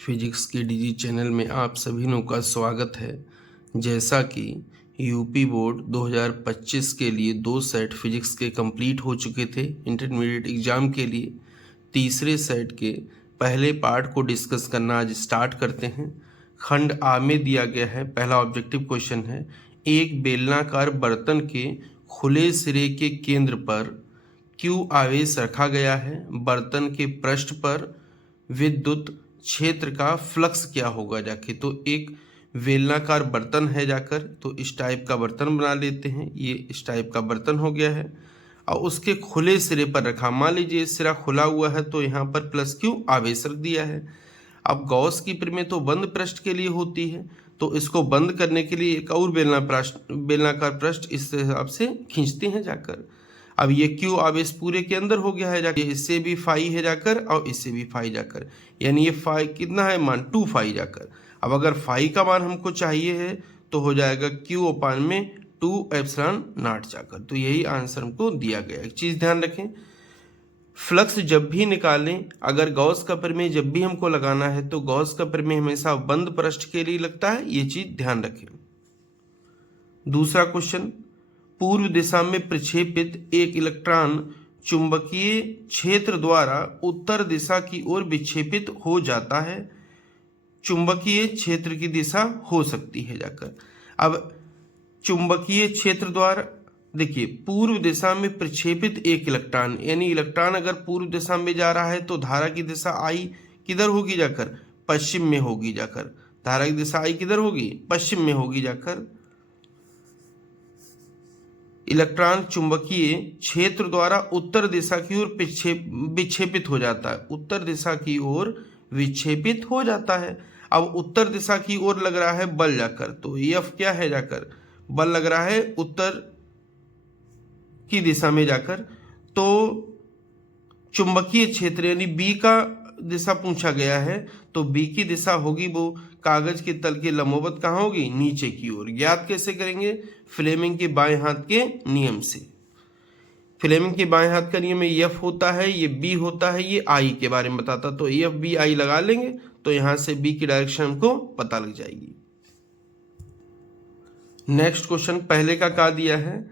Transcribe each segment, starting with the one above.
Physics के DG channel में आप सभी लोगों का स्वागत है। जैसा कि यूपी बोर्ड 2025 के लिए 2 सेट फिजिक्स के कंप्लीट हो चुके थे इंटरमीडिएट एग्जाम के लिए, तीसरे सेट के पहले पार्ट को डिस्कस करना आज स्टार्ट करते हैं। खंड आ में दिया गया है, पहला ऑब्जेक्टिव क्वेश्चन है, एक बेलनाकार बर्तन के खुले सिरे के केंद्र पर Q आवेश रखा गया है। बर्तन के पृष्ठ पर विद्युत क्षेत्र का फ्लक्स क्या होगा जाके। तो एक बेलनाकार बर्तन है जाकर, तो इस टाइप का बर्तन बना लेते हैं। ये इस टाइप का बर्तन हो गया है और उसके खुले सिरे पर रखा, मान लीजिए सिरा खुला हुआ है तो यहाँ पर प्लस Q आवेश रख दिया है। अब गॉस की प्रमेय तो बंद पृष्ठ के लिए होती है, तो इसको बंद करने के लिए एक और बेलनाकार पृष्ठ इस हिसाब से खींचते हैं जाकर। अब ये Q आवेश पूरे के अंदर हो गया है जाकर, इससे भी फाई है जाकर और इससे भी फाई जाकर, यानी ये फाई कितना है मान 2 फाई जाकर। अब अगर फाई का मान हमको चाहिए है तो हो जाएगा Q अपान में 2 एप्सिलॉन नॉट जाकर। तो यही आंसर हमको दिया गया। एक चीज ध्यान रखें, फ्लक्स जब भी निकालें, अगर गॉस का प्रमेय जब भी हमको लगाना है तो गॉस का प्रमेय हमेशा बंद पृष्ठ के लिए लगता है, ये चीज ध्यान रखें। दूसरा क्वेश्चन, पूर्व दिशा में प्रक्षेपित एक इलेक्ट्रॉन चुंबकीय क्षेत्र द्वारा उत्तर दिशा की ओर विक्षेपित हो जाता है। चुंबकीय क्षेत्र की दिशा हो सकती है जाकर। अब चुंबकीय क्षेत्र द्वारा देखिए, पूर्व दिशा में प्रक्षेपित एक इलेक्ट्रॉन, यानी इलेक्ट्रॉन अगर पूर्व दिशा में जा रहा है तो धारा की दिशा आई किधर होगी जाकर, पश्चिम में होगी जाकर। धारा की दिशा आई किधर होगी, पश्चिम में होगी जाकर। इलेक्ट्रॉन चुंबकीय क्षेत्र द्वारा उत्तर दिशा की ओर विक्षेपित हो जाता है, उत्तर दिशा की ओर विक्षेपित हो जाता है। अब उत्तर दिशा की ओर लग रहा है बल जाकर, तो F क्या है जाकर, बल लग रहा है उत्तर की दिशा में जाकर। तो चुंबकीय क्षेत्र यानी B का दिशा पूछा गया है, तो B की दिशा होगी वो कागज के तल के लंबवत कहाँ होगी, नीचे की ओर। ज्ञात कैसे करेंगे, फ्लेमिंग के बाएं हाथ के नियम से। फ्लेमिंग के बाएं हाथ का नियम में F होता है, ये B होता है, ये I के बारे में बताता, तो F B I लगा लेंगे तो यहां से B की डायरेक्शन हमको पता लग जाएगी। नेक्स्ट क्वेश्चन, पहले का क्या दिया है,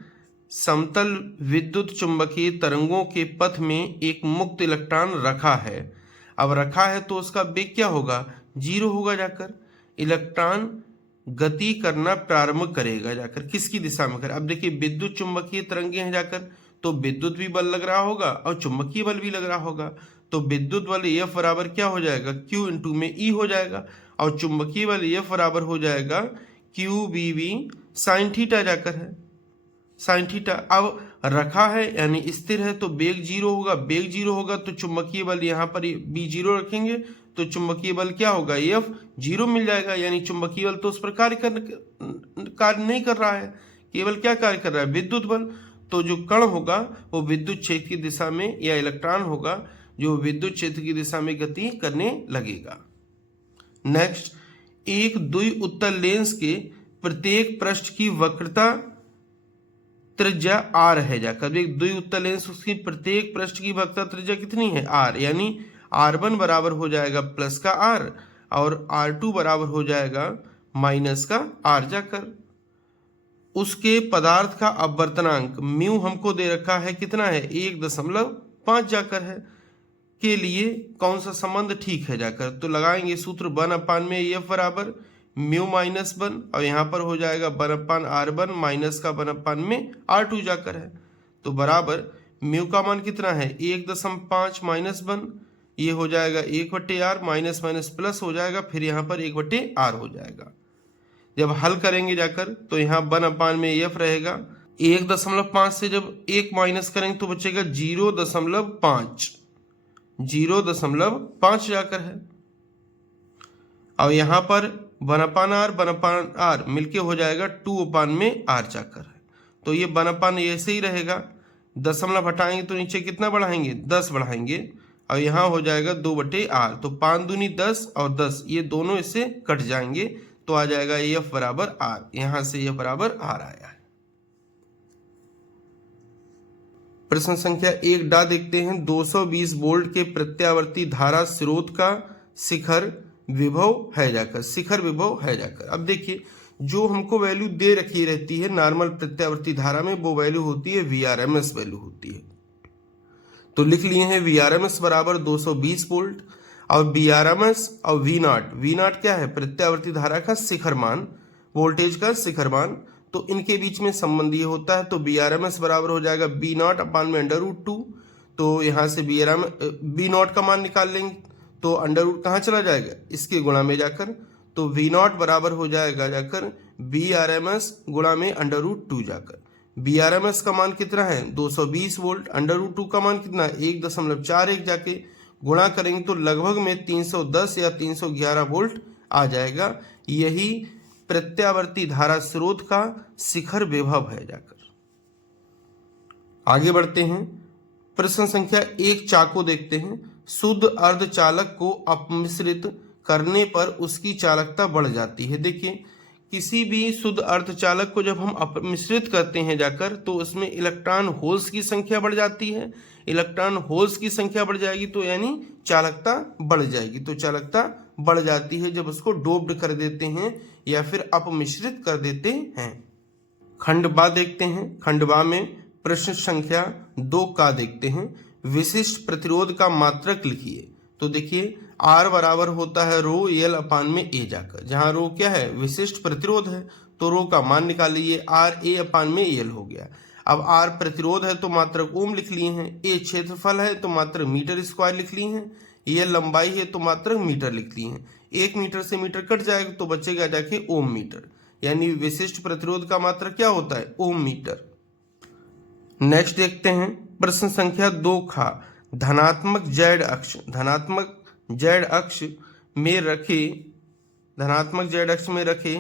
समतल विद्युत चुंबकीय तरंगों के पथ में एक मुक्त इलेक्ट्रॉन रखा है। अब रखा है तो उसका वेग क्या होगा, 0 होगा जाकर। इलेक्ट्रॉन गति करना प्रारंभ करेगा जाकर, किसकी दिशा में कर। अब देखिए विद्युत चुंबकीय तरंगे हैं जाकर, तो विद्युत भी बल लग रहा होगा और चुंबकीय बल भी लग रहा होगा। तो विद्युत बल F बराबर क्या हो जाएगा, Q इंटू में E हो जाएगा, और चुंबकीय बल F बराबर हो जाएगा QBV साइन थीटा जाकर है, साइन थीटा। अब रखा है यानी स्थिर है तो वेग 0 होगा, वेग 0 होगा तो चुंबकीय बल यहाँ पर B0 रखेंगे तो चुंबकीय बल क्या होगा, F 0 मिल जाएगा। यानी चुंबकीय बल तो उस पर कार्य नहीं कर रहा है, केवल क्या कार्य कर रहा है, विद्युत बल। तो जो कण होगा वो विद्युत क्षेत्र की दिशा में, या इलेक्ट्रॉन होगा जो विद्युत क्षेत्र की दिशा में गति करने लगेगा। नेक्स्ट, एक द्वि उत्तल लेंस के प्रत्येक पृष्ठ की वक्रता त्रिज्या R है जाकर। एक द्वि उत्तल लेंस, उसकी प्रत्येक पृष्ठ की वक्रता त्रिज्या कितनी है, R, यानी R1 बराबर हो जाएगा प्लस का R और R2 बराबर हो जाएगा माइनस का R जाकर। उसके पदार्थ का अपवर्तनांक म्यू हमको दे रखा है, कितना है, 1.5 जाकर है। के लिए कौन सा संबंध ठीक है जाकर, तो लगाएंगे सूत्र 1/F बराबर म्यू माइनस 1, और यहाँ पर हो जाएगा 1/R1 माइनस का 1/R2 जाकर है। तो बराबर म्यू का मान कितना है, 1.5 माइनस 1, ये हो जाएगा 1/R, माइनस माइनस प्लस हो जाएगा, फिर यहाँ पर 1/R हो जाएगा। जब हल करेंगे जाकर तो यहाँ 1/F रहेगा, 1.5 से जब 1 माइनस करेंगे तो बचेगा 0.5, 0.5 जाकर है। और यहाँ पर 1/R मिलके हो जाएगा 2/R जाकर है। तो ये 1/, ऐसे ही रहेगा, दशमलव हटाएंगे तो नीचे कितना बढ़ाएंगे, 10 बढ़ाएंगे, और यहाँ हो जाएगा 2/R। तो 5 दूनी 10 और 10 ये दोनों इससे कट जाएंगे, तो आ जाएगा F बराबर R, यहाँ से F बराबर R आया है। प्रश्न संख्या 1 डा देखते हैं, 220 वोल्ट के प्रत्यावर्ती धारा स्रोत का शिखर विभव है जाकर, शिखर विभव है जाकर। अब देखिए जो हमको वैल्यू दे रखी रहती है नॉर्मल प्रत्यावर्ती धारा में, वो वैल्यू होती है Vrms वैल्यू होती है। तो लिख लिए हैं Vrms बराबर 220 वोल्ट और Vrms और V0 क्या है, प्रत्यावर्ती धारा का शिखर मान, वोल्टेज का शिखर मान। तो इनके बीच में संबंध ये होता है, तो Vrms बराबर हो जाएगा V0 अपान में √2। तो यहाँ से V0 का मान निकाल लेंगे तो √ कहाँ चला जाएगा, इसके गुणा में जाकर। तो V0 बराबर हो जाएगा जाकर Vrms गुणा में √2 जाकर। Vrms का मान कितना है 220 वोल्ट, √2 का मान कितना 1.41 जाके गुणा करेंगे तो लगभग में 310 या 311 वोल्ट आ जाएगा। यही प्रत्यावर्ती धारा स्रोत का शिखर विभव है जाकर। आगे बढ़ते हैं, प्रश्न संख्या 1 चाको देखते हैं। शुद्ध अर्धचालक को अपमिश्रित करने पर उसकी चालकता बढ़ जाती है। देखिए किसी भी शुद्ध अर्धचालक को जब हम अपमिश्रित करते हैं जाकर तो उसमें इलेक्ट्रॉन होल्स की संख्या बढ़ जाती है। इलेक्ट्रॉन होल्स की संख्या बढ़ जाएगी तो यानी चालकता बढ़ जाएगी। तो चालकता बढ़ जाती है जब उसको डोप्ड कर देते हैं या फिर अपमिश्रित कर देते हैं। खंड बा देखते हैं। खंड बा में प्रश्न संख्या 2 का देखते हैं। विशिष्ट प्रतिरोध का मात्रक लिखिए। तो देखिए R बराबर होता है ρL अपान में A जाकर, जहां रो क्या है विशिष्ट प्रतिरोध है तो रो का मान निकालिए, RA अपान में L हो गया। अब R प्रतिरोध है तो मात्रक ओम लिख लिए हैं, A क्षेत्रफल है तो मात्रक मीटर स्क्वायर लिख लिए हैं, L लंबाई है तो मात्रक मीटर लिख लिए हैं। 1 मीटर से मीटर कट जाएगा तो बचेगा जाके ओम मीटर, यानी विशिष्ट प्रतिरोध का मात्रक क्या होता है ओम मीटर। नेक्स्ट देखते हैं प्रश्न संख्या 2 खा। धनात्मक Z अक्ष में रखे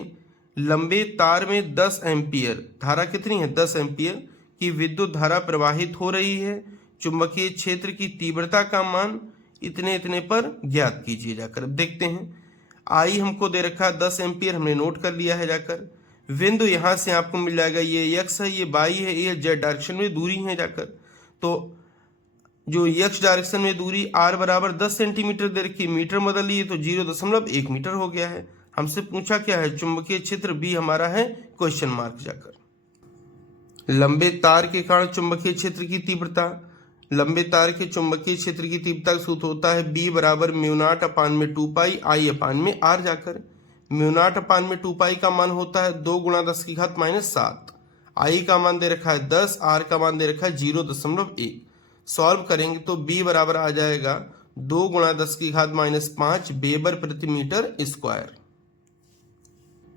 लंबे तार में 10 एम्पियर धारा कितनी है 10 एम्पियर की विद्युत धारा प्रवाहित हो रही है। चुंबकीय क्षेत्र की तीव्रता का मान इतने इतने पर ज्ञात कीजिए जाकर। अब देखते हैं आई हमको दे रखा है 10 एम्पियर, हमने नोट कर लिया है जाकर। बिंदु यहां से आपको मिल जाएगा, ये x है, ये y है, ये z डायरेक्शन में दूरी है जाकर। तो जो x डायरेक्शन में दूरी r बराबर 10 सेंटीमीटर दे रखी, मीटर बदल लिए तो 0.1 मीटर हो गया है। हमसे पूछा क्या है चुंबकीय क्षेत्र B हमारा है क्वेश्चन मार्क जाकर। लंबे तार के कारण चुंबकीय क्षेत्र की तीव्रता, लंबे तार के चुंबकीय क्षेत्र की तीव्रता का सूत्र होता है B बराबर μ0 अपान में 2 पाई I अपान में R जाकर। μ0 अपान में 2 पाई का मान होता है 2 × 10⁻⁷। I का मान दे रखा है 10, R का मान दे रखा है 0.1। सॉल्व करेंगे तो B बराबर आ जाएगा 2 × 10⁻5 वेबर प्रति मीटर स्क्वायर।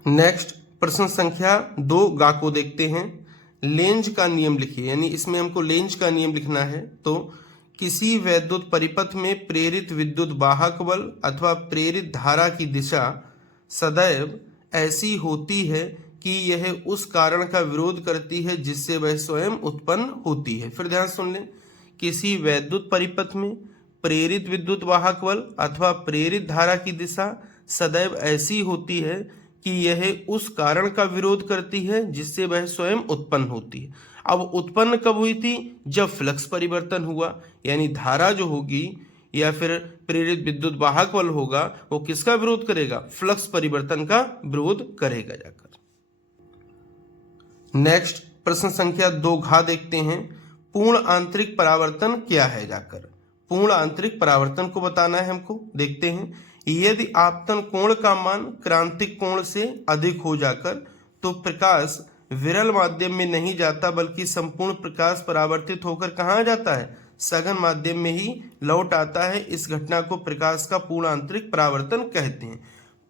नेक्स्ट प्रश्न संख्या 2 गा को देखते हैं। लेंज का नियम लिखिए, यानी इसमें हमको लेंज का नियम लिखना है। तो किसी वैद्युत परिपथ में प्रेरित विद्युत वाहक बल अथवा प्रेरित धारा की दिशा सदैव ऐसी होती है कि यह उस कारण का विरोध करती है जिससे वह स्वयं उत्पन्न होती है। फिर ध्यान सुन लें, किसी वैद्युत परिपथ में प्रेरित विद्युत वाहक बल अथवा प्रेरित धारा की दिशा सदैव ऐसी होती है कि यह उस कारण का विरोध करती है जिससे वह स्वयं उत्पन्न होती है। अब उत्पन्न कब हुई थी, जब फ्लक्स परिवर्तन हुआ, यानी धारा जो होगी या फिर प्रेरित विद्युत वाहक बल होगा वो किसका विरोध करेगा, फ्लक्स परिवर्तन का विरोध करेगा जाकर। नेक्स्ट प्रश्न संख्या 2 घा देखते हैं। पूर्ण आंतरिक परावर्तन क्या है जाकर। पूर्ण आंतरिक परावर्तन को बताना है हमको। देखते हैं, यदि आपतन कोण का मान क्रांतिक कोण से अधिक हो जाकर तो प्रकाश विरल माध्यम में नहीं जाता बल्कि संपूर्ण प्रकाश परावर्तित होकर कहाँ जाता है, सघन माध्यम में ही लौट आता है। इस घटना को प्रकाश का पूर्ण आंतरिक परावर्तन कहते हैं।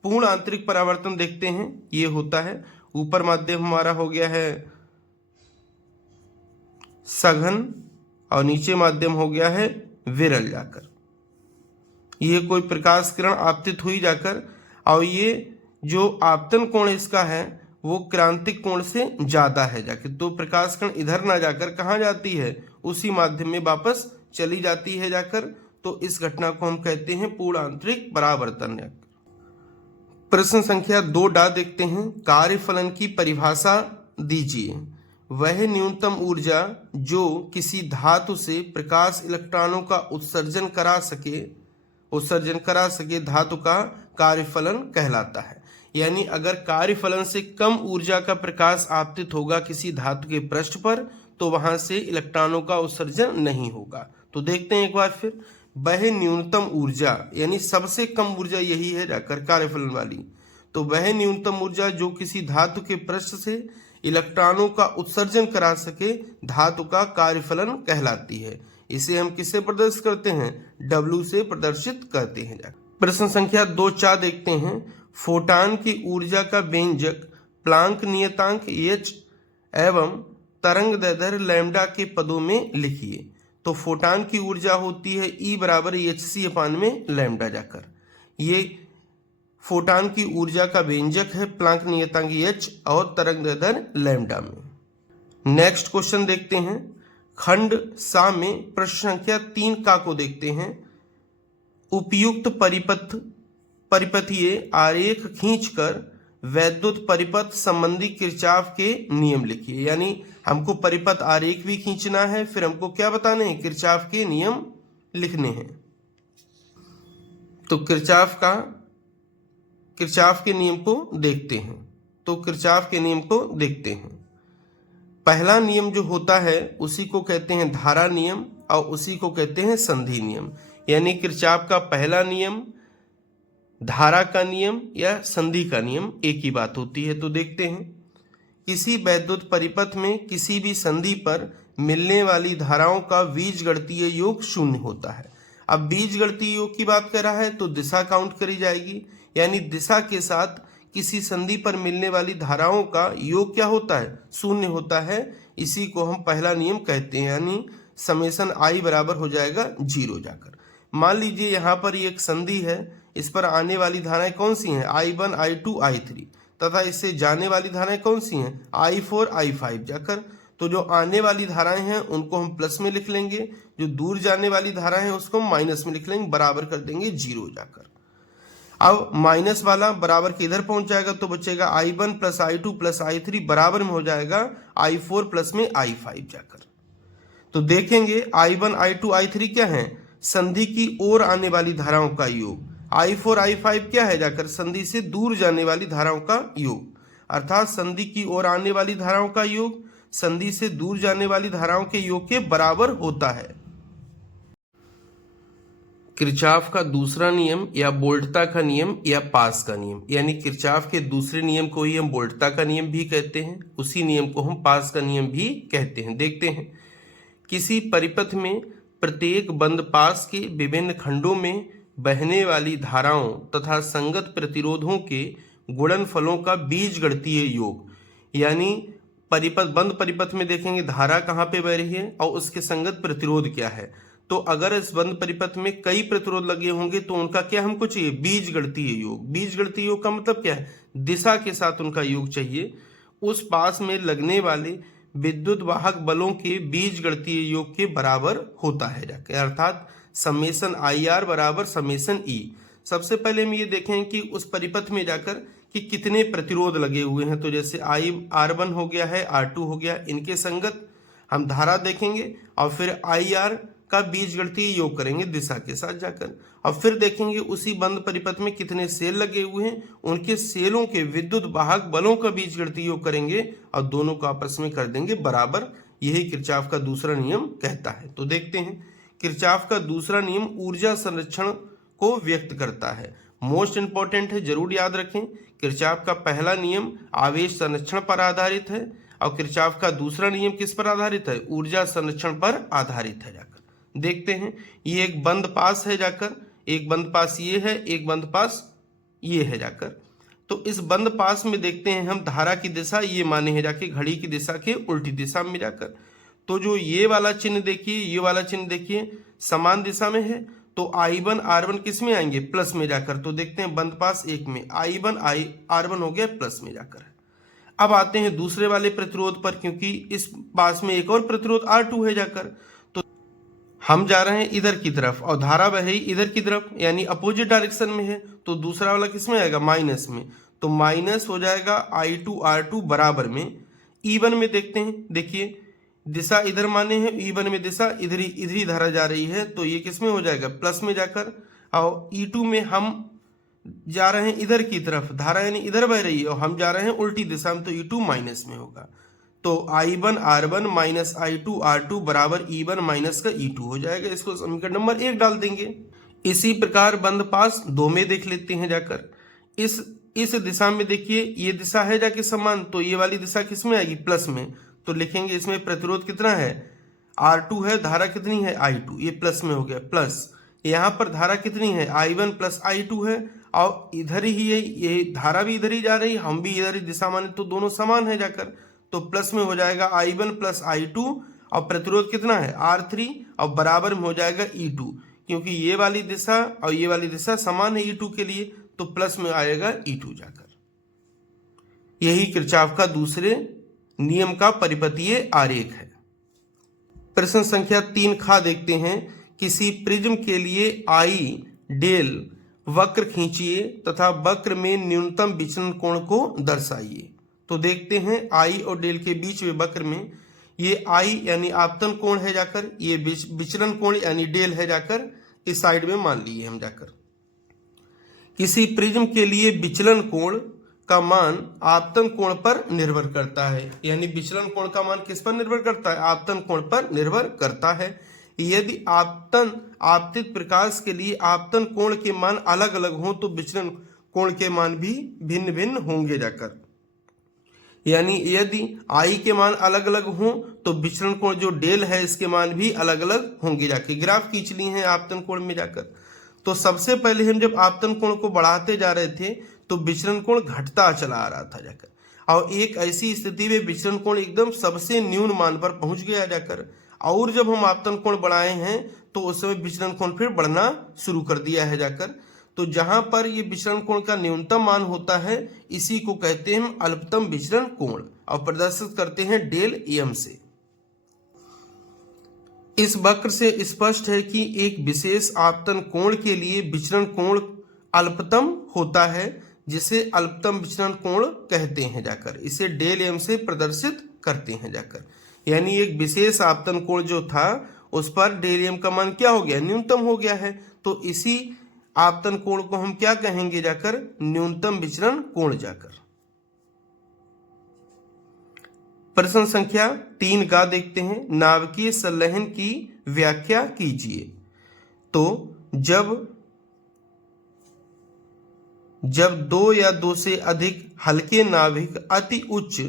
पूर्ण आंतरिक परावर्तन देखते हैं, ये होता है ऊपर माध्यम हमारा हो गया है सघन और नीचे माध्यम हो गया है विरल जाकर। ये कोई प्रकाश किरण आपतित हुई जाकर और ये जो आपतन कोण इसका है वो क्रांतिक कोण से ज्यादा है जाकर, तो प्रकाश किरण इधर ना जाकर कहाँ जाती है, उसी माध्यम में वापस चली जाती है जाकर। तो इस घटना को हम कहते हैं पूर्ण आंतरिक परावर्तन। प्रश्न संख्या 2 डा देखते हैं। कार्यफलन की परिभाषा दीजिए। वह न्यूनतम ऊर्जा जो किसी धातु से प्रकाश इलेक्ट्रॉनों का उत्सर्जन करा सके धातु का कार्यफलन कहलाता है। यानी अगर कार्यफलन से कम ऊर्जा का प्रकाश आपतित होगा किसी धातु के पृष्ठ पर तो वहां से इलेक्ट्रॉनों का उत्सर्जन नहीं होगा। तो देखते हैं एक बार फिर, वह न्यूनतम ऊर्जा यानी सबसे कम ऊर्जा यही है जाकर कार्यफलन वाली, तो वह न्यूनतम ऊर्जा जो किसी धातु के पृष्ठ से इलेक्ट्रॉनों का उत्सर्जन करा सके धातु का कार्यफलन कहलाती है। इसे हम किससे प्रदर्शित करते हैं? W से प्रदर्शित करते हैं। प्रश्न संख्या 2-4 देखते हैं। फोटान की ऊर्जा का व्यंजक प्लांक नियतांक h एवं तरंग दैर्ध्य लैम्डा के पदों में लिखिए। तो फोटान की ऊर्जा होती है E बराबर hc/λ जाकर, ये फोटान की ऊर्जा का व्यंजक है प्लांक नियतांक h और तरंग दैर्ध्य लैम्डा में। नेक्स्ट क्वेश्चन देखते हैं। खंड सा में प्रश्न संख्या 3 का को देखते हैं। उपयुक्त परिपथीय आरेख खींचकर वैद्युत परिपथ संबंधी किरचॉफ के नियम लिखिए। यानी हमको परिपथ आरेख भी खींचना है, फिर हमको क्या बताने हैं? किरचॉफ के नियम लिखने हैं। तो किरचॉफ के नियम को देखते हैं। पहला नियम जो होता है उसी को कहते हैं धारा नियम और उसी को कहते हैं संधि नियम। यानी किरचॉफ का पहला नियम धारा का नियम या संधि का नियम एक ही बात होती है। तो देखते हैं, किसी वैद्युत परिपथ में किसी भी संधि पर मिलने वाली धाराओं का बीजगणितीय योग 0 होता है। अब बीजगणितीय योग की बात कर रहा है तो दिशा काउंट करी जाएगी, यानी दिशा के साथ किसी संधि पर मिलने वाली धाराओं का योग क्या होता है? 0 होता है। इसी को हम पहला नियम कहते हैं, यानी समेशन I बराबर हो जाएगा 0 जाकर। मान लीजिए यहाँ पर एक संधि है, इस पर आने वाली धाराएं कौन सी हैं? I1, I2, I3 तथा इससे जाने वाली धाराएं कौन सी हैं? I4, I5 जाकर। तो जो आने वाली धाराएं हैं उनको हम प्लस में लिख लेंगे, जो दूर जाने वाली धाराएं हैं उसको हम माइनस में लिख लेंगे, बराबर कर देंगे 0 जाकर। अब माइनस वाला बराबर के इधर पहुंच जाएगा तो बचेगा I1 plus I2 plus I3 बराबर में हो जाएगा I4 प्लस में I5 जाकर। तो देखेंगे I1, I2, I3 क्या है? संधि की ओर आने वाली धाराओं का योग। I4, I5 क्या है जाकर? संधि से दूर जाने वाली धाराओं का योग। अर्थात संधि की ओर आने वाली धाराओं का योग संधि से दूर जाने वाली धाराओं के योग के बराबर होता है। किरचॉफ का दूसरा नियम या वोल्टता का नियम या पास का नियम, यानी किरचॉफ के दूसरे नियम को ही हम वोल्टता का नियम भी कहते हैं, उसी नियम को हम पास का नियम भी कहते हैं। देखते हैं, किसी परिपथ में प्रत्येक बंद पास के विभिन्न खंडों में बहने वाली धाराओं तथा संगत प्रतिरोधों के गुणनफलों का बीजगणितीय योग। यानी बंद परिपथ में देखेंगे धारा कहाँ पे बह रही है और उसके संगत प्रतिरोध क्या है। तो अगर इस बंद परिपथ में कई प्रतिरोध लगे होंगे तो उनका क्या हमको चाहिए? बीजगणितीय योग। बीजगणितीय योग का मतलब क्या है? दिशा के साथ उनका योग चाहिए। उस पास में लगने वाले विद्युत वाहक बलों के बीजगणितीय योग के बराबर होता है जाके, अर्थात समेशन IR बराबर समेशन E। सबसे पहले हम ये देखें कि उस परिपथ में जाकर कि कितने प्रतिरोध लगे हुए हैं। तो जैसे R1 हो गया है, R2 हो गया, इनके संगत हम धारा देखेंगे और फिर IR का बीजगणितीय योग करेंगे दिशा के साथ जाकर, और फिर देखेंगे उसी बंद परिपथ में कितने सेल लगे हुए हैं, उनके सेलों के विद्युत वाहक बलों का बीजगणितीय योग करेंगे और दोनों को आपस में कर देंगे बराबर। यही किरचॉफ का दूसरा नियम कहता है। तो देखते हैं, किरचॉफ का दूसरा नियम ऊर्जा संरक्षण को व्यक्त करता है। मोस्ट इंपॉर्टेंट है, जरूर याद रखें। किरचॉफ का पहला नियम आवेश संरक्षण पर आधारित है और किरचॉफ का दूसरा नियम किस पर आधारित है? ऊर्जा संरक्षण पर आधारित है जाकर। देखते हैं, ये एक बंद पास है जाकर, एक बंद पास ये है, एक बंद पास ये है जाकर। तो इस बंद पास में देखते हैं हम धारा की दिशा ये माने है जाके घड़ी की दिशा के उल्टी दिशा में जाकर। तो जो ये वाला चिन्ह देखिए, ये वाला चिन्ह देखिए, समान दिशा में है। तो I1 R1 किस में आएंगे? प्लस में जाकर। तो देखते हैं बंद पास एक में I1 R1 हो गया प्लस में जाकर। अब आते हैं दूसरे वाले प्रतिरोध पर, क्योंकि इस पास में एक और प्रतिरोध R2 है जाकर। तो हम जा रहे हैं इधर की तरफ और धारा बह रही इधर की तरफ, यानी अपोजिट डायरेक्शन में है। तो दूसरा वाला किस में आएगा? माइनस में। तो माइनस हो जाएगा I2 R2 बराबर में E1 में। देखते हैं, देखिए दिशा इधर माने हैं, E1 में दिशा इधर ही धारा जा रही है, तो ये किस में हो जाएगा? प्लस में जाकर। और E2 में हम जा रहे हैं इधर की तरफ, धारा यानी इधर बह रही है, और हम जा रहे हैं उल्टी दिशा में, तो E2 माइनस में होगा। तो I1 R1 minus I2 R2 बराबर E1 माइनस का E2 हो जाएगा। इसको समीकरण नंबर 1 डाल देंगे। इसी प्रकार बंद पास 2 में देख लेते हैं जाकर। इस दिशा में देखिए, ये दिशा है जाके समान, तो ये वाली दिशा किस में आएगी, प्लस में। तो लिखेंगे इसमें प्रतिरोध कितना है, R2 है, धारा कितनी है I2, ये प्लस में हो गया, प्लस यहाँ पर धारा कितनी है I1 प्लस I2 है, और इधर ही ये धारा भी इधर ही जा रही, हम भी इधर ही दिशा माने, तो दोनों समान है जाकर, तो प्लस में हो जाएगा I1 प्लस I2, और प्रतिरोध कितना है R3, और बराबर में हो जाएगा E2, क्योंकि ये वाली दिशा और ये वाली दिशा समान है E2 के लिए, तो प्लस में आएगा E2 जाकर। यही किरचॉफ का दूसरे नियम का परिपथीय आरेख है। प्रश्न संख्या 3 खा देखते हैं। किसी प्रिज्म के लिए आई डेल वक्र खींचिए तथा वक्र में न्यूनतम विचलन कोण को दर्शाइए। तो देखते हैं आई और डेल के बीच में वक्र में ये आई यानी आपतन कोण है जाकर, ये विचलन कोण यानी डेल है जाकर, इस साइड में मान लिए हम जाकर। किसी प्रिज्म के लिए विचलन कोण का मान आपतन कोण पर निर्भर करता है, यानी विचलन कोण का मान किस पर निर्भर करता है, आपतन कोण पर निर्भर करता है। यदि आपतित प्रकाश के लिए आपतन कोण के मान अलग अलग हों तो विचलन कोण के मान भी भिन्न भिन्न होंगे जाकर। यानी यदि आई के मान अलग अलग हों तो विचलन कोण जो डेल है इसके मान भी अलग अलग होंगे जाके। ग्राफ खींच लिए हैं आपतन कोण में जाकर। तो सबसे पहले हम जब आपतन कोण को बढ़ाते जा रहे थे तो विचलन कोण घटता चला आ रहा था जाकर, और एक ऐसी स्थिति में विचलन कोण एकदम सबसे न्यून मान पर पहुंच गया जाकर। और जब हम आपतन कोण बढ़ाए हैं तो उस समय विचलन कोण फिर बढ़ना शुरू कर दिया है जाकर। तो जहां पर ये विचलन कोण का न्यूनतम मान होता है इसी को कहते हैं हम अल्पतम विचलन कोण, और प्रदर्शित करते हैं डेल एम से। इस वक्र से स्पष्ट है कि एक विशेष आपतन कोण के लिए विचलन कोण अल्पतम होता है, जिसे अल्पतम विचलन कोण कहते हैं जाकर। इसे डेल एम से प्रदर्शित करते हैं जाकर। यानी एक विशेष आपतन कोण जो था उस पर डेल एम का मान क्या हो गया, न्यूनतम हो गया है। तो इसी आपतन कोण को हम क्या कहेंगे जाकर, न्यूनतम विचलन कोण जाकर। प्रश्न संख्या 3 का देखते हैं। नाभिकीय संलयन की व्याख्या कीजिए। तो जब 2 या 2 से अधिक हल्के नाभिक अति उच्च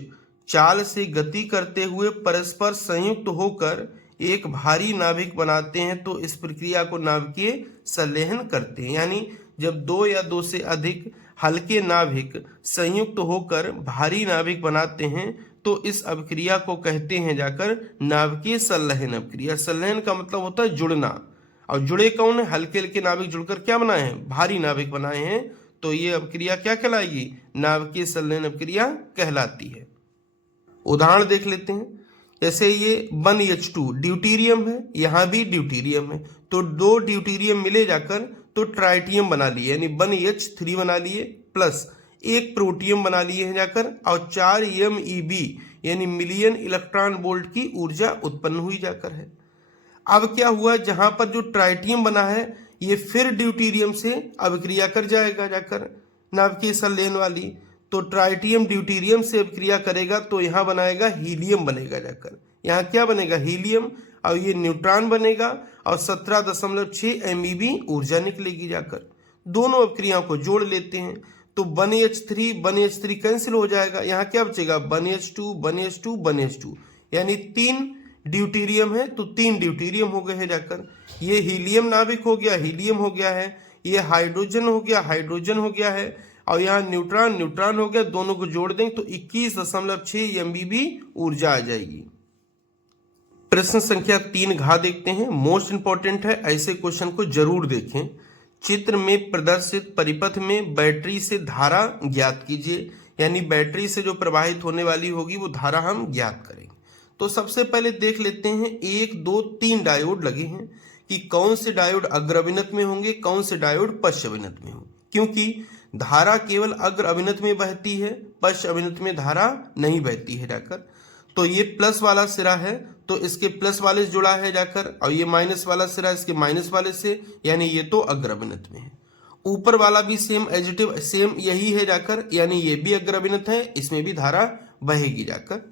चाल से गति करते हुए परस्पर संयुक्त होकर एक भारी नाभिक बनाते हैं तो इस प्रक्रिया को नाभिकीय संलयन करते हैं। यानी जब 2 या 2 से अधिक हल्के नाभिक संयुक्त होकर भारी नाभिक बनाते हैं तो इस अभिक्रिया को कहते हैं जाकर नाभिकीय संलयन अभिक्रिया। संलयन का मतलब होता है जुड़ना, और जुड़े कौन है, हल्के हल्के नाभिक जुड़कर क्या बनाए हैं, भारी नाभिक बनाए हैं। तो ये अभिक्रिया क्या कहलाएगी, नाभिकीय संलयन अभिक्रिया कहलाती है। उदाहरण देख लेते हैं। जैसे ये 1H2 ड्यूटीरियम है, यहाँ भी ड्यूटीरियम है, तो 2 ड्यूटीरियम मिले जाकर तो ट्राइटियम बना लिए, यानी 1H3 बना लिए, प्लस 1 प्रोटियम बना लिए हैं जाकर, और 4 MeV यानी मिलियन इलेक्ट्रॉन वोल्ट की ऊर्जा उत्पन्न हुई जाकर है। अब क्या हुआ, जहां पर जो ट्राइटियम बना है ये फिर ड्यूटीरियम से अभिक्रिया कर जाएगा जाकर नाभिकीय संलयन वाली। तो ट्राइटियम ड्यूटीरियम से अभिक्रिया करेगा तो यहाँ बनाएगा हीलियम बनेगा जाकर। यहाँ क्या बनेगा, हीलियम, और ये न्यूट्रॉन बनेगा और 17.6 MeV ऊर्जा निकलेगी जाकर। दोनों अभिक्रियाओं को जोड़ लेते हैं तो 1H3 कैंसिल हो जाएगा। यहाँ क्या बचेगा, 1H2 यानी 3 ड्यूटीरियम है तो 3 ड्यूटीरियम हो गए हैं जाकर। ये हीलियम नाभिक हो गया, हीलियम हो गया है, ये हाइड्रोजन हो गया, हाइड्रोजन हो गया है, और यहाँ न्यूट्रॉन हो गया। दोनों को जोड़ देंगे तो 21.6 MeV ऊर्जा आ जाएगी। प्रश्न संख्या 3 घा देखते हैं। मोस्ट इंपॉर्टेंट है, ऐसे क्वेश्चन को जरूर देखें। चित्र में प्रदर्शित परिपथ में बैटरी से धारा ज्ञात कीजिए, यानी बैटरी से जो प्रवाहित होने वाली होगी वो धारा हम ज्ञात करेंगे। तो सबसे पहले देख लेते हैं 1, 2, 3 डायोड लगे हैं कि कौन से डायोड अग्र अभिनत में होंगे, कौन से डायोड पश्च अभिनत में होंगे, क्योंकि धारा केवल अग्र अभिनत में बहती है, पश्च अभिनत में धारा नहीं बहती है जाकर। तो ये प्लस वाला सिरा है तो इसके प्लस वाले से जुड़ा है जाकर, और ये माइनस वाला सिरा इसके माइनस वाले से, यानी ये तो अग्र अभिनत में है। ऊपर वाला भी सेम एडिटिव सेम यही है जाकर, यानी ये भी अग्र अभिनत है, इसमें भी धारा बहेगी जाकर।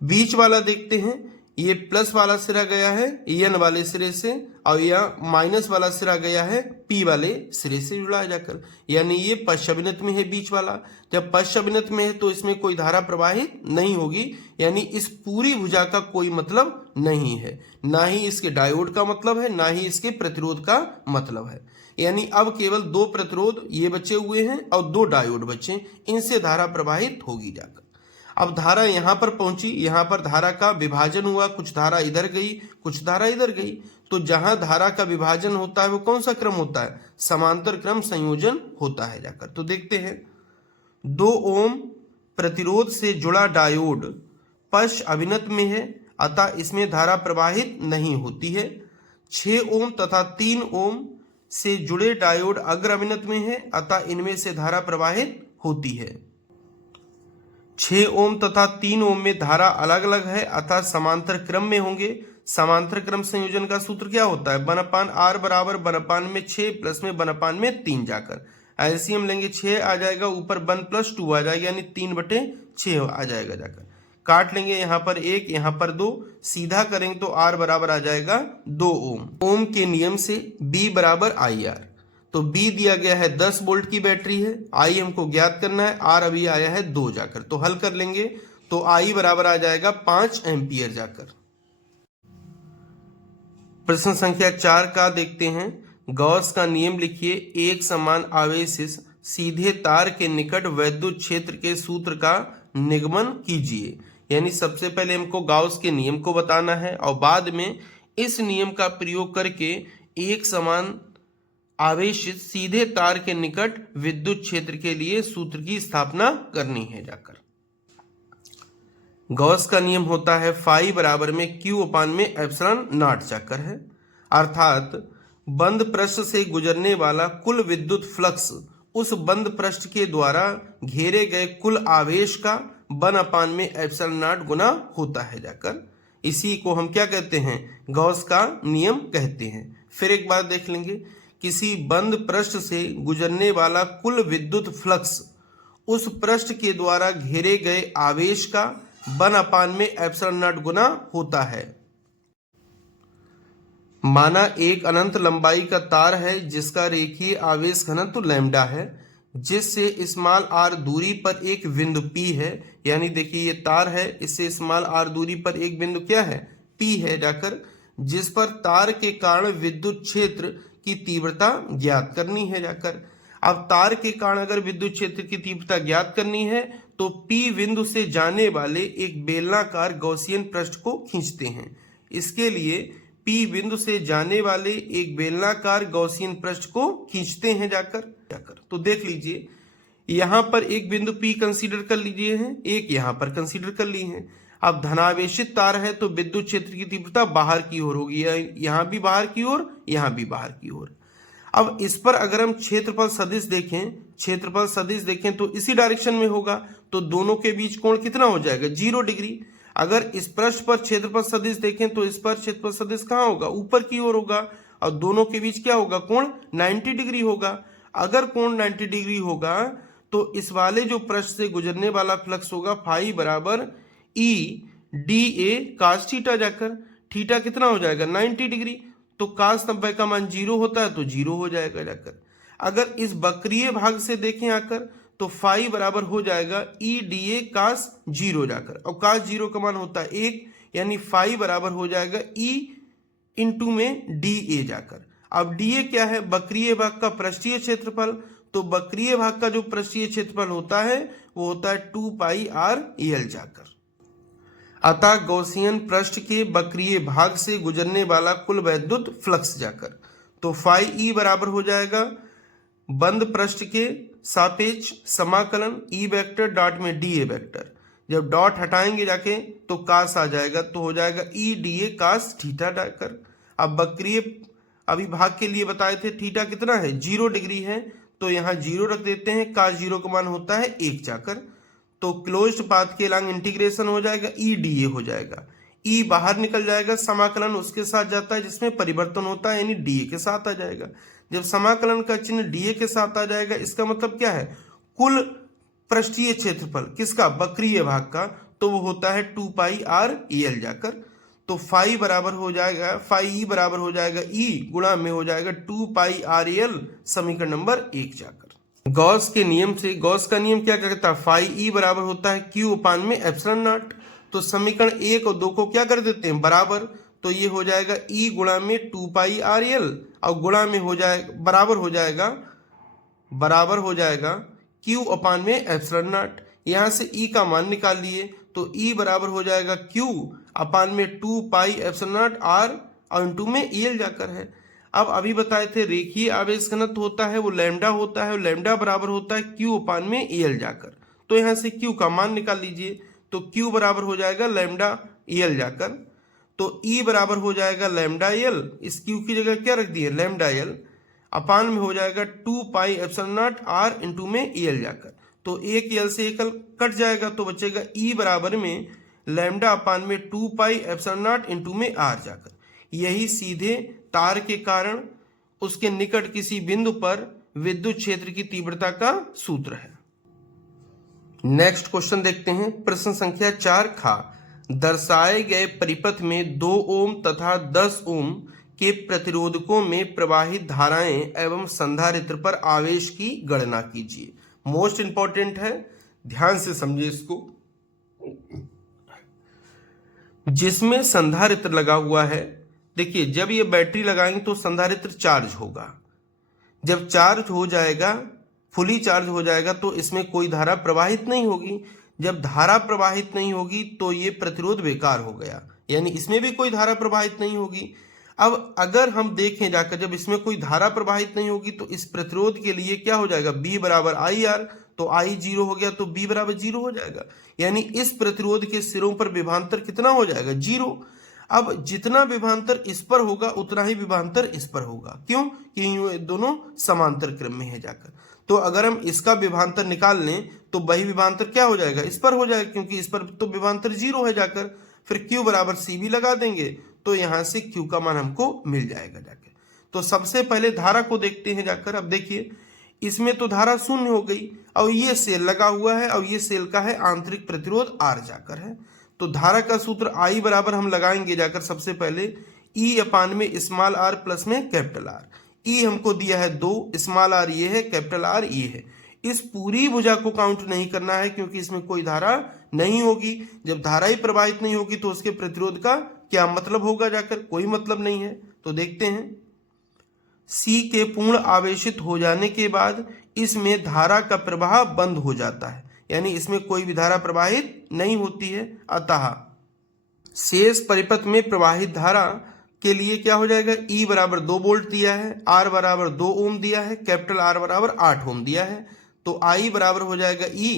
बीच वाला देखते हैं, ये प्लस वाला सिरा गया है एन वाले सिरे से, और यह माइनस वाला सिरा गया है पी वाले सिरे से जुड़ा है जाकर, यानी ये पश्चाभिनत में है बीच वाला। जब पश्चाभिनत में है तो इसमें कोई धारा प्रवाहित नहीं होगी, यानी इस पूरी भुजा का कोई मतलब नहीं है, ना ही इसके डायोड का मतलब है, ना ही इसके प्रतिरोध का मतलब है। यानी अब केवल दो प्रतिरोध ये बचे हुए हैं और दो डायोड बचे, इनसे धारा प्रवाहित होगी जाकर। अब धारा यहां पर पहुंची, यहां पर धारा का विभाजन हुआ, कुछ धारा इधर गई कुछ धारा इधर गई। तो जहां धारा का विभाजन होता है वो कौन सा क्रम होता है? समांतर क्रम संयोजन होता है जाकर। तो देखते हैं, 2 ओम प्रतिरोध से जुड़ा डायोड पश्च अभिनत में है, अतः इसमें धारा प्रवाहित नहीं होती है। 6 ओम तथा 3 ओम से जुड़े डायोड अग्र अभिनत में है, अतः इनमें से धारा प्रवाहित होती है। 6 ओम तथा 3 ओम में धारा अलग अलग है, अतः समांतर क्रम में होंगे। समांतर क्रम संयोजन का सूत्र क्या होता है? 1/r बराबर 1/में 6 प्लस में 1/में 3 जाकर एलसीएम लेंगे, 6 आ जाएगा, ऊपर 1 + 2 आ जाएगा, यानी 3/6 आ जाएगा जाकर। काट लेंगे, यहाँ पर 1 यहाँ पर 2, सीधा करेंगे तो r बराबर आ जाएगा 2 ओम। ओम के नियम से B बराबर IR, तो B दिया गया है 10 वोल्ट की बैटरी है, I हमको ज्ञात करना है, R अभी आया है 2 जाकर। तो हल कर लेंगे तो I बराबर आ जाएगा 5 एम्पियर जाकर। प्रश्न संख्या 4 का देखते हैं। गॉस का नियम लिखिए, एक समान आवेश सीधे तार के निकट वैद्युत क्षेत्र के सूत्र का निगमन कीजिए। यानी सबसे पहले हमको गॉस के नियम को बताना है और बाद में इस नियम का प्रयोग करके एक समान आवेशित सीधे तार के निकट विद्युत क्षेत्र के लिए सूत्र की स्थापना करनी है जाकर। गॉस का नियम होता है फाई बराबर में Q/ε0 जाकर है, अर्थात बंद पृष्ठ से गुजरने वाला कुल विद्युत फ्लक्स उस बंद पृष्ठ के द्वारा घेरे गए कुल आवेश का 1/ε0 गुना होता है जाकर। इसी को हम क्या कहते हैं? गॉस का नियम कहते हैं। फिर एक बार देख लेंगे, किसी बंद पृष्ठ से गुजरने वाला कुल विद्युत फ्लक्स उस पृष्ठ के द्वारा घेरे गए आवेश का 1/ε0 गुना होता है। माना एक अनंत लंबाई का तार है जिसका रेखीय आवेश घनत्व लैम्डा है, जिससे स्मॉल r दूरी पर एक बिंदु P है। यानी देखिए ये तार है, इससे स्मॉल r दूरी पर एक बिंदु क्या है? P है जाकर, जिस पर तार के कारण विद्युत क्षेत्र की तीव्रता ज्ञात करनी है जाकर। अब तार के कारण अगर विद्युत क्षेत्र की तीव्रता ज्ञात करनी है तो P बिंदु से जाने वाले एक बेलनाकार गॉसियन पृष्ठ को खींचते हैं। इसके लिए P बिंदु से जाने वाले एक बेलनाकार गॉसियन पृष्ठ को खींचते हैं जाकर। तो देख लीजिए, यहां पर एक बिंदु P कंसीडर कर लीजिए हैं, एक यहां पर कंसीडर कर ली है। अब धनावेशित तार है तो विद्युत क्षेत्र की तीव्रता बाहर की ओर होगी, यहां भी बाहर की ओर, यहां भी बाहर की ओर। अब इस पर अगर हम क्षेत्रफल सदिश देखें तो इसी डायरेक्शन में होगा, तो दोनों के बीच कोण कितना हो जाएगा? 0 डिग्री। अगर इस पृष्ठ पर क्षेत्रफल सदिश देखें तो इस पर क्षेत्रफल सदिश कहाँ होगा? ऊपर की ओर होगा, और दोनों के बीच क्या होगा? कोण 90 डिग्री होगा। अगर कोण 90 डिग्री होगा तो इस वाले जो पृष्ठ से गुजरने वाला फ्लक्स होगा फाई बराबर E/dA cos थीटा जाकर। थीटा कितना हो जाएगा? 90 डिग्री। तो cos 90 का मान 0 होता है तो 0 हो जाएगा जाकर। अगर इस वक्रीय भाग से देखें आकर तो फाई बराबर हो जाएगा E/dA cos 0 जाकर, और cos 0 का मान होता है 1, यानी फाई बराबर हो जाएगा E में dA जाकर। अब dA क्या है? वक्रीय भाग का पृष्ठीय क्षेत्रफल। तो वक्रीय भाग का जो पृष्ठीय क्षेत्रफल होता है वो होता है 2πr/L जाकर। अतः गॉसियन पृष्ठ के वक्रीय भाग से गुजरने वाला कुल वैद्युत फ्लक्स जाकर, तो फाई E बराबर हो जाएगा बंद पृष्ठ के सापेक्ष समाकलन E वेक्टर डॉट में dA वेक्टर। जब डॉट हटाएंगे जाके तो कास आ जाएगा, तो हो जाएगा E/dA cos थीटा जाकर। अब वक्रीय अभिभाग के लिए बताए थे थीटा कितना है? 0 डिग्री है, तो यहाँ 0 रख देते हैं, cos 0 का मान होता है 1 जाकर। तो क्लोज्ड पाथ के लॉन्ग इंटीग्रेशन हो जाएगा, E/dA हो जाएगा। E बाहर निकल जाएगा, समाकलन उसके साथ जाता है जिसमें परिवर्तन होता है, यानी dA के साथ आ जाएगा। जब समाकलन का चिन्ह डीए के साथ आ जाएगा इसका मतलब क्या है, कुल पृष्ठीय क्षेत्रफल किसका, वक्रीय भाग का, तो वो होता है 2 पाई आर ई एल जाकर। तो फाई बराबर हो जाएगा, फाई ई बराबर हो जाएगा ई गुणा में हो जाएगा 2 पाई आर ई एल, समीकरण नंबर 1 जाकर। गॉस के नियम से, गॉस का नियम क्या कहता है, फाई ई बराबर होता है क्यू अपान में एप्सिलॉन नॉट। तो समीकरण 1 और 2 को क्या कर देते हैं, बराबर, तो ये हो जाएगा ई गुणा में 2 पाई आर एल और गुणा में हो जाएगा बराबर हो जाएगा क्यू अपान में एप्सिलॉन नॉट। यहाँ से ई का मान निकाल लिए तो ई बराबर हो जाएगा क्यू अपान में 2 पाई एप्सिलॉन नॉट आर और इंटू में ई एल जाकर है। अब अभी बताए थे रेखीय आवेश घनत्व होता है वो लैम्डा होता है, लैम्डा बराबर होता है क्यू अपान में ई एल जाकर। तो यहाँ से क्यू का मान निकाल लीजिए तो क्यू बराबर हो जाएगा लैम्डा ई एल जाकर। तो ई बराबर हो जाएगा लैम्डा एल, इस क्यू की जगह क्या रख दिए, लैम्डा एल, अपान में हो जाएगा 2 pi epsilon naught R into में ई एल जाकर। तो एक एल से एक कट जाएगा तो बचेगा ई बराबर में लैम्डा अपान में 2 पाई एप्सिलॉन नॉट इंटू में आर जाकर। यही सीधे तार के कारण उसके निकट किसी बिंदु पर विद्युत क्षेत्र की तीव्रता का सूत्र है। नेक्स्ट क्वेश्चन देखते हैं, प्रश्न संख्या 4 खा। दर्शाए गए परिपथ में 2 ओम तथा 10 ओम के प्रतिरोधकों में प्रवाहित धाराएं एवं संधारित्र पर आवेश की गणना कीजिए। मोस्ट इंपॉर्टेंट है, ध्यान से समझिए इसको। जिसमें संधारित्र लगा हुआ है, देखिए जब ये बैटरी लगाएंगे तो संधारित्र चार्ज होगा, जब चार्ज हो जाएगा, फुली चार्ज हो जाएगा तो इसमें कोई धारा प्रवाहित नहीं होगी। जब धारा प्रवाहित नहीं होगी तो ये प्रतिरोध बेकार हो गया, यानी इसमें भी कोई धारा प्रवाहित नहीं होगी। अब अगर हम देखें जाकर, जब इसमें कोई धारा प्रवाहित नहीं होगी तो इस प्रतिरोध के लिए क्या हो जाएगा, बी बराबर आई आर, तो आई 0 हो गया तो बी बराबर 0 हो जाएगा, यानी इस प्रतिरोध के सिरों पर विभवांतर कितना हो जाएगा, 0। अब जितना विभवांतर इस पर होगा उतना ही विभवांतर इस पर होगा, क्यों, क्योंकि दोनों समांतर क्रम में है जाकर। तो अगर हम इसका विभवांतर निकाल लें तो वही विभवांतर क्या हो जाएगा, इस पर हो जाएगा, क्योंकि इस पर तो विभवांतर 0 है जाकर। फिर Q बराबर सी भी लगा देंगे तो यहां से Q का मान हमको मिल जाएगा जाकर। तो सबसे पहले धारा को देखते हैं जाकर। अब देखिए इसमें तो धारा 0 हो गई और ये सेल लगा हुआ है और ये सेल का है आंतरिक प्रतिरोध R जाकर है। तो धारा का सूत्र I बराबर हम लगाएंगे जाकर सबसे पहले E अपान में स्मॉल r प्लस में कैपिटल R। E हमको दिया है 2, स्मॉल r ये है, कैपिटल R ये है। इस पूरी भुजा को काउंट नहीं करना है क्योंकि इसमें कोई धारा नहीं होगी। जब धारा ही प्रवाहित नहीं होगी तो उसके प्रतिरोध का क्या मतलब होगा जाकर, कोई मतलब नहीं है। तो देखते हैं, C के पूर्ण आवेशित हो जाने के बाद इसमें धारा का प्रवाह बंद हो जाता है, यानी इसमें कोई भी धारा प्रवाहित नहीं होती है। अतः शेष परिपथ में प्रवाहित धारा के लिए क्या हो जाएगा, E बराबर 2 वोल्ट दिया है, R बराबर 2 ओम दिया है, कैपिटल R बराबर 8 ओम दिया है। तो I बराबर हो जाएगा E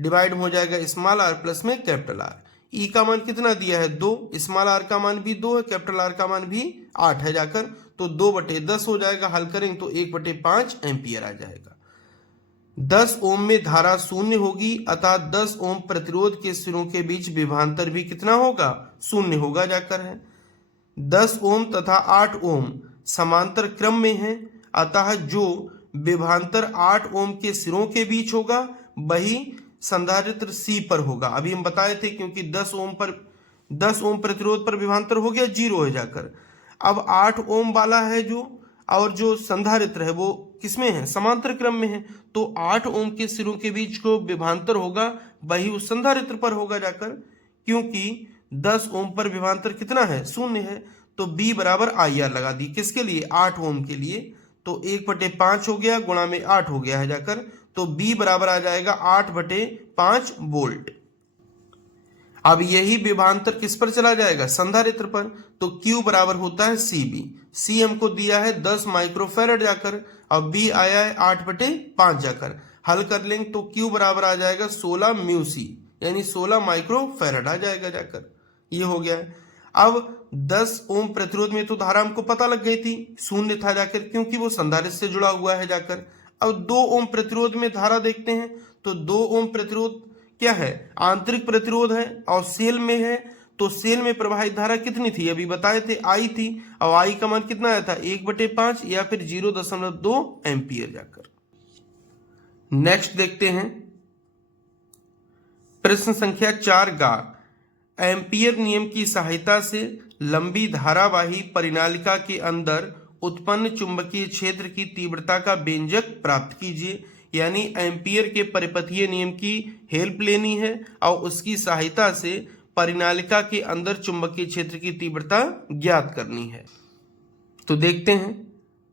डिवाइड हो जाएगा स्मॉल r प्लस में कैपिटल R। E का मान कितना दिया है 2, स्मॉल r का मान भी 2 है, कैपिटल R का मान भी 8 है जाकर। तो 2/10 हो जाएगा, हल करेंगे तो 1/5 एम्पियर आ जाएगा। 10 ओम में धारा 0 होगी, अतः 10 ओम प्रतिरोध के सिरों के बीच विभवांतर भी कितना होगा, 0 होगा जाकर है। 10 ओम तथा 8 ओम समांतर क्रम में है, अतः जो विभवांतर 8 ओम के सिरों के बीच होगा वही संधारित्र C पर होगा। अभी हम बताए थे क्योंकि 10 ओम प्रतिरोध पर विभवांतर हो गया 0 है जाकर। अब 8 ओम वाला है जो, और जो संधारित्र है वो किसमें है, समांतर क्रम में है। तो 8 ओम के सिरों के बीच को विभवांतर होगा वही उस संधारित्र पर होगा जाकर, क्योंकि 10 ओम पर विभवांतर कितना है, 0 है। तो B बराबर IR लगा दी, किसके लिए, 8 ओम के लिए। तो 1/5 हो गया, गुणा में 8 हो गया है जाकर। तो B बराबर आ जाएगा 8/5 वोल्ट। अब यही विभवांतर किस पर चला जाएगा, संधारित्र पर। तो Q बराबर होता है CB। C हमको दिया है 10 माइक्रोफैरड जाकर, अब B आया है 8/5 जाकर। हल कर लेंगे तो Q बराबर आ जाएगा 16 म्यू C, यानी 16 माइक्रोफैरड आ जाएगा जाकर। ये हो गया है। अब 10 ओम प्रतिरोध में तो धारा हमको पता लग गई थी, 0 था जाकर, क्योंकि वो संधारित्र से जुड़ा हुआ है जाकर। अब 2 ओम प्रतिरोध में धारा देखते हैं तो 2 ओम प्रतिरोध क्या है, आंतरिक प्रतिरोध है और सेल में है। तो सेल में प्रवाहित धारा कितनी थी, अभी बताए थे आई थी, और आई का मान कितना आया था 1/5 या फिर 0.2 एम्पियर जाकर। नेक्स्ट देखते हैं प्रश्न संख्या 4 गा। एम्पियर नियम की सहायता से लंबी धारावाही परिनालिका के अंदर उत्पन्न चुंबकीय क्षेत्र की तीव्रता का व्यंजक प्राप्त कीजिए। यानी एम्पियर के परिपथीय नियम की हेल्प लेनी है और उसकी सहायता से परिनालिका के अंदर चुंबकीय क्षेत्र की तीव्रता ज्ञात करनी है। तो देखते हैं,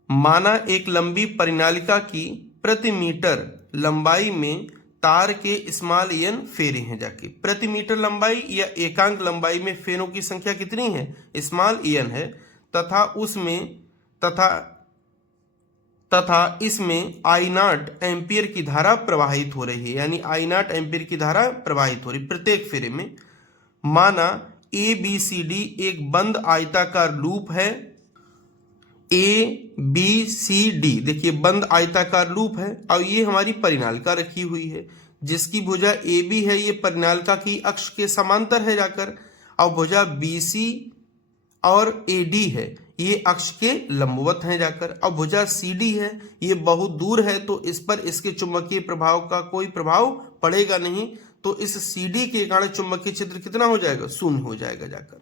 माना एक लंबी परिनालिका की प्रति मीटर लंबाई में तार के स्मॉल n फेरे हैं जाके। प्रति मीटर लंबाई या एकांक लंबाई में फेरों की संख्या कितनी है, स्मॉल n है, तथा इसमें I0 एम्पियर की धारा प्रवाहित हो रही है। यानी I0 एम्पियर की धारा प्रवाहित हो रही प्रत्येक फेरे में। माना ABCD एक बंद आयताकार लूप है। ABCD देखिए बंद आयताकार लूप है और ये हमारी परिनालिका रखी हुई है, जिसकी भुजा AB है, ये परिनालिका की अक्ष के समांतर है जाकर, और भुजा BC और AD है, ये अक्ष के लंबवत हैं जाकर, और भुजा CD है, ये बहुत दूर है, तो इस पर इसके चुंबकीय प्रभाव का कोई प्रभाव पड़ेगा नहीं, तो इस CD के कारण चुंबकीय क्षेत्र कितना हो जाएगा, शून्य हो जाएगा जाकर।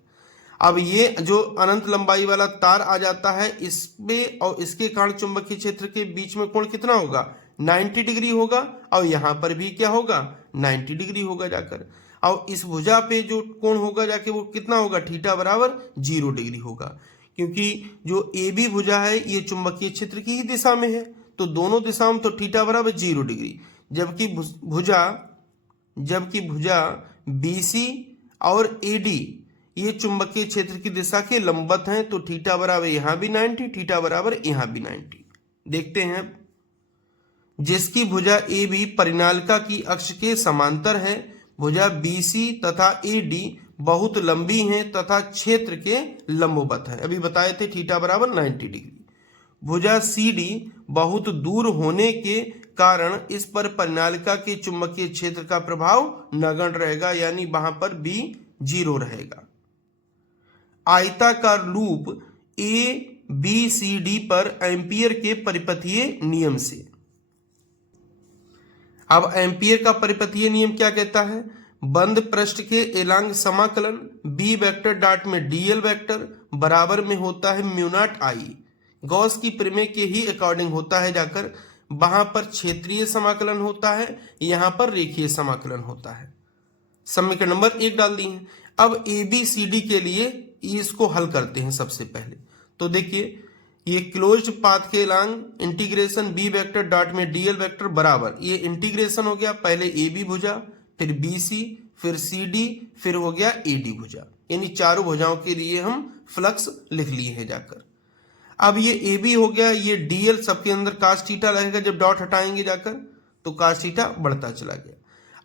अब ये जो अनंत लंबाई वाला तार आ जाता है, इसमें और इसके कारण चुंबकीय क्षेत्र के बीच में कोण कितना होगा, 90 डिग्री होगा, और यहाँ पर भी क्या होगा, 90 डिग्री होगा जाकर। और इस भुजा पे जो कोण होगा जाके वो कितना होगा, थीटा बराबर 0 डिग्री होगा, क्योंकि जो AB भुजा है ये चुंबकीय क्षेत्र की ही दिशा में है, तो दोनों दिशाओं में तो थीटा बराबर 0 डिग्री। जबकि भुजा BC और AD ये चुंबकीय क्षेत्र की दिशा के लंबवत हैं, तो थीटा बराबर यहाँ भी 90, थीटा बराबर यहाँ भी 90। देखते हैं, जिसकी भुजा AB परिनालिका की अक्ष के समांतर है, भुजा BC तथा AD बहुत लंबी हैं तथा क्षेत्र के लंबवत है। अभी बताए थे थीटा बराबर 90 डिग्री। भुजा CD बहुत दूर होने के कारण इस पर परिनालिका के चुंबकीय क्षेत्र का प्रभाव नगण्य रहेगा, यानी वहां पर B 0 रहेगा। आयताकार लूप ABCD पर एम्पियर के परिपथीय नियम से। अब एम्पियर का परिपथीय नियम क्या कहता है, बंद पृष्ठ के एलांग समाकलन B वेक्टर डॉट में DL वेक्टर बराबर में होता है म्यू0 I। गॉस की प्रमेय के ही अकॉर्डिंग होता है जाकर, वहां पर क्षेत्रीय समाकलन होता है, यहां पर रेखीय समाकलन होता है। समीकरण नंबर 1 डाल दिए हैं। अब ABCD के लिए इसको हल करते हैं सबसे पहले। तो देखिए, ये क्लोज्ड पाथ के लांग इंटीग्रेशन B वेक्टर डॉट में DL वेक्टर बराबर, ये इंटीग्रेशन हो गया, पहले AB भुजा, फिर BC, फिर CD, फिर हो गया AD भुजा, यानी चारों भुजाओं के लिए हम फ्लक्स लिख लिए हैं जाकर। अब ये AB हो गया, ये DL सबके अंदर cos थीटा लगेगा, जब डॉट हटाएंगे जाकर तो cos थीटा बढ़ता चला गया।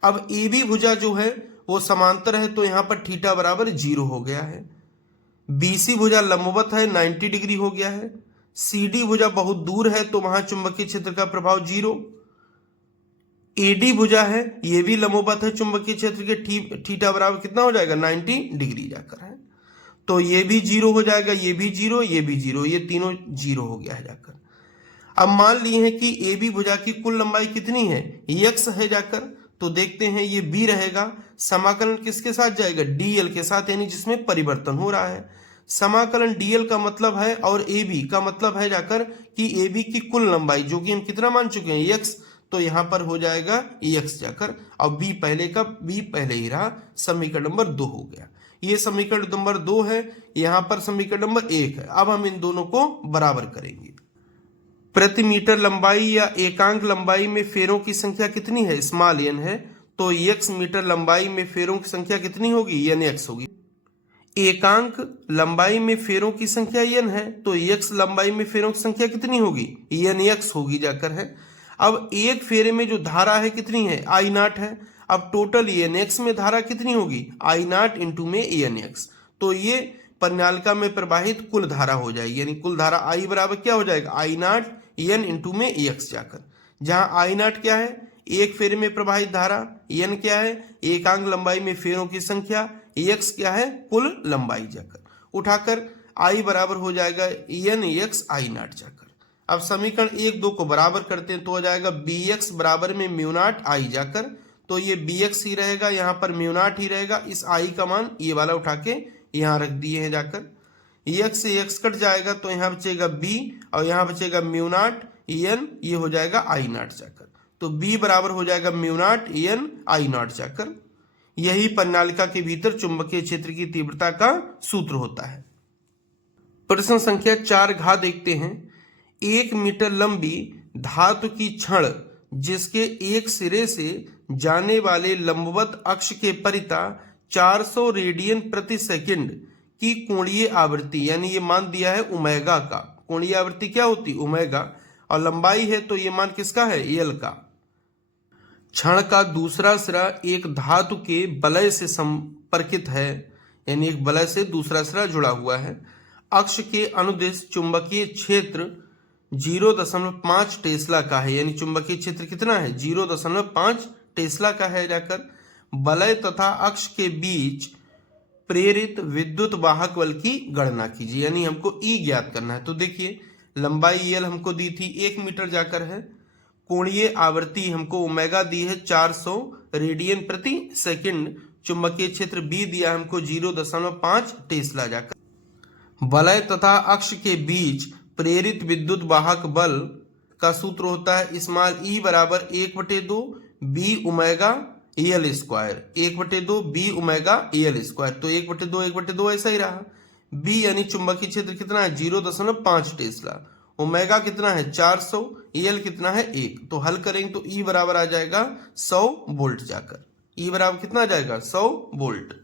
अब AB भुजा जो है वो समांतर है, तो यहाँ पर थीटा बराबर 0 हो गया है। BC भुजा लंबवत है, 90 डिग्री हो गया है। CD भुजा बहुत दूर है, तो वहां चुंबकीय क्षेत्र का प्रभाव 0। AD भुजा है, ये भी लंबवत है चुंबकीय क्षेत्र के, थीटा बराबर कितना हो जाएगा, 90 डिग्री जाकर है, तो ये भी 0 हो जाएगा, ये भी 0, ये भी 0, ये तीनों 0 हो गया है जाकर। अब मान लिए हैं कि AB भुजा की कुल लंबाई कितनी है, x है जाकर, तो देखते हैं ये B रहेगा, समाकलन किसके साथ जाएगा, DL के साथ, यानी जिसमें परिवर्तन हो रहा है। समाकलन DL का मतलब है और AB का मतलब है जाकर कि AB की कुल लंबाई जो कि हम कितना मान चुके हैं, x, तो यहां पर हो जाएगा x जाकर, और B पहले ही रहा, समीकरण नंबर 2 हो गया। ये समीकरण नंबर 2 है, यहां पर समीकरण नंबर 1 है। अब हम इन दोनों को बराबर करेंगे। प्रति मीटर लंबाई या एकांक लंबाई में फेरों की संख्या कितनी है, स्मॉल n है, तो x मीटर लंबाई में फेरों की संख्या कितनी होगी, n(x) होगी। एकांक लंबाई में फेरों की संख्या n है, तो x लंबाई में फेरों की संख्या कितनी होगी, n(x) होगी जाकर है। अब एक फेरे में जो धारा है कितनी है, I0 है। अब टोटल n(x) में धारा कितनी होगी, I0 इंटू में n(x), तो ये परिनालिका में प्रवाहित कुल धारा हो जाएगी, यानी कुल धारा I बराबर क्या हो जाएगा, I0 n इंटू में x जाकर, जहां I0 क्या है, एक फेरे में प्रवाहित धारा, n क्या है, एकांक लंबाई में फेरों की संख्या, एक्स क्या है, कुल लंबाई जाकर उठाकर आई बराबर हो जाएगा एन एक्स आई नॉट जाकर। अब समीकरण 1-2 को बराबर करते हैं तो हो जाएगा बी एक्स बराबर में म्यू नॉट आई जाकर, तो ये बी एक्स ही रहेगा, यहाँ पर म्यू नॉट ही रहेगा। इस आई का मान ये वाला उठा के यहाँ रख दिए हैं जाकर, एक्स से एक्स कट जाएगा तो यहाँ बचेगा बी और यहाँ बचेगा म्यू नॉट एन, ये हो जाएगा आई नॉट जाकर। तो बी बराबर हो जाएगा mu not an I not जाकर। यही परिनालिका के भीतर चुंबकीय क्षेत्र की तीव्रता का सूत्र होता है। प्रश्न संख्या 4 घ देखते हैं। 1 मीटर लंबी धातु की छड़ जिसके एक सिरे से जाने वाले लंबवत अक्ष के परिता 400 रेडियन प्रति सेकंड की कोणीय आवृत्ति, यानी ये मान दिया है ओमेगा का, कोणीय आवृत्ति क्या होती ओमेगा, और लंबाई है तो ये मान किसका है एल का। क्षण का दूसरा सिरा एक धातु के वलय से संपर्कित है, यानी एक वलय से दूसरा सिरा जुड़ा हुआ है। अक्ष के अनुदिश चुंबकीय क्षेत्र 0.5 टेस्ला का है, यानी चुंबकीय क्षेत्र कितना है 0.5 टेस्ला का है जाकर। वलय तथा अक्ष के बीच प्रेरित विद्युत वाहक बल की गणना कीजिए, यानी हमको ई ज्ञात करना है। तो देखिए लंबाई एल हमको दी थी 1 मीटर जाकर है, कोणीय आवृत्ति हमको ओमेगा दी है 400 रेडियन प्रति सेकंड, चुंबकीय क्षेत्र बी दिया हमको 0.5 टेस्ला जाकर। वलय तथा अक्ष के बीच प्रेरित विद्युत वाहक बल का सूत्र होता है स्मॉल ई बराबर 1/2 B omega L square, 1/2 B omega L square. तो 1/2 ऐसा ही रहा। बी यानी चुंबकीय क्षेत्र कितना है 0.5 टेस्ला, ओमेगा कितना है 400, एल कितना है 1। तो हल करेंगे तो ई बराबर आ जाएगा 100 वोल्ट जाकर। ई बराबर कितना आ जाएगा 100 वोल्ट।